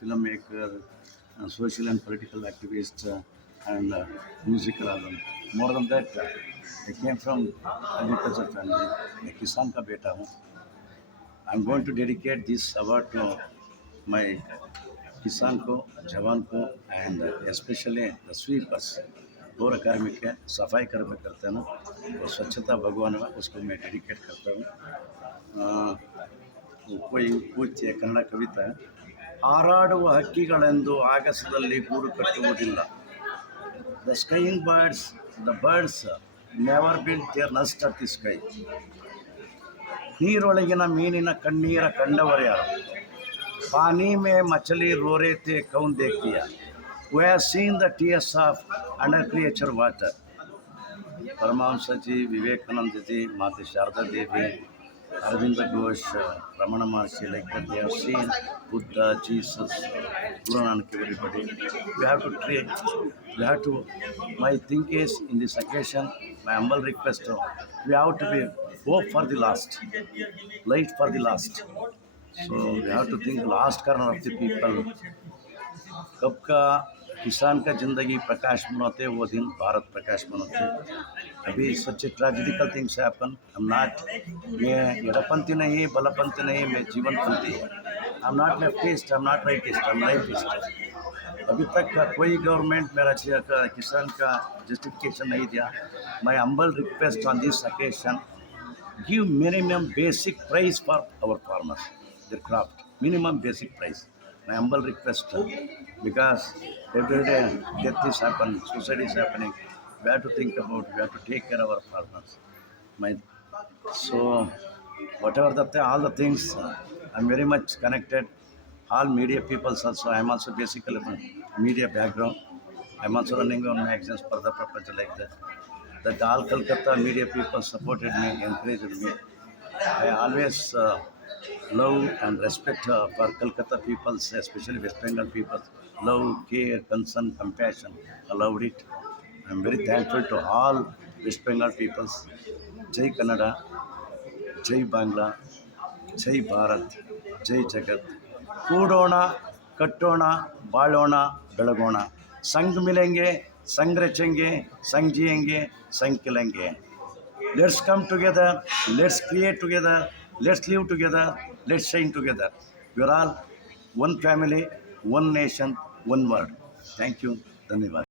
filmmaker, social and political activist, and musical album. More than that, I came from agriculture family. मैं किसान का बेटा हूँ. I'm going to dedicate this award to my किसान को, जवान को, and especially the sweepers. पौर कार्मिक है, सफाई कर्म करते हैं ना, और स्वच्छता भगवान है, उसको मैं डेडिकेट करता हूँ. कोई पूಜ್ಯ ಕನ್ನಡ ಕವಿತೆ. ಹಾರಾಡುವ ಹಕ್ಕಿಗಳೆಂದು ಆಗಸದಲ್ಲಿ ಗೂಡು ಕಟ್ಟುವುದಿಲ್ಲ. The skying birds, the birds never built their nest at the sky. ನೀರೊಳಗಿನ ಮೀನಿನ ಕಣ್ಣೀರ ಕಂಡವರು ಯಾರು? पानी में मछली रो रहे थे कौन देख दिया? We have seen the tears of under creature water. Paramhans जी, विवेकानंद जी, माता शारदा देवी, Arvind Ghosh, Ramana Maharshi, like that they have seen Buddha, Jesus, Guru Nanak, everybody. We have to treat, we have to, my thing is in this occasion, my humble request, we have to be hope for the last, light for the last. So we have to think last corner of the people. कब का किसान का ज़िंदगी प्रकाश बनाते वो दिन भारत प्रकाश बनाते. अभी such tragedical things happen. I am not, मैं एडपंथी नहीं, बलपंथी नहीं, मैं जीवनपंथी है. I am not leftist, I am not rightist, I am lifeist. अभी तक कोई गवर्नमेंट मेरा किसान का जस्टिफिकेशन नहीं दिया. My humble request on this occasion, give minimum basic price for our farmers, their craft, minimum basic price. My humble request, because every day death is happening, suicide is happening. We have to think about, we have to take care of our farmers. So whatever all the things, I'm very much connected. All media people also, I'm also basically from media background. I'm also running on magazines for the purpose like that. That all Kolkata media people supported me, encouraged me. I always love and respect for Kolkata people, especially West Bengal people. Love, care, concern, compassion. I loved it. I'm very thankful to all West Bengal peoples. Jai Kannada, Jai Bangla, Jai Bharat, Jai Jagat. ಕೂಡೋಣ, ಕಟ್ಟೋಣ, ಬಾಳೋಣ, ಬೆಳಗೋಣ. संग मिलेंगे, संग रचेंगे, संग जिएंगे, संग खिलेंगे. Let's come together, let's create together, let's live together, let's shine together. We are all one family, one nation, one world. Thank you. धन्यवाद.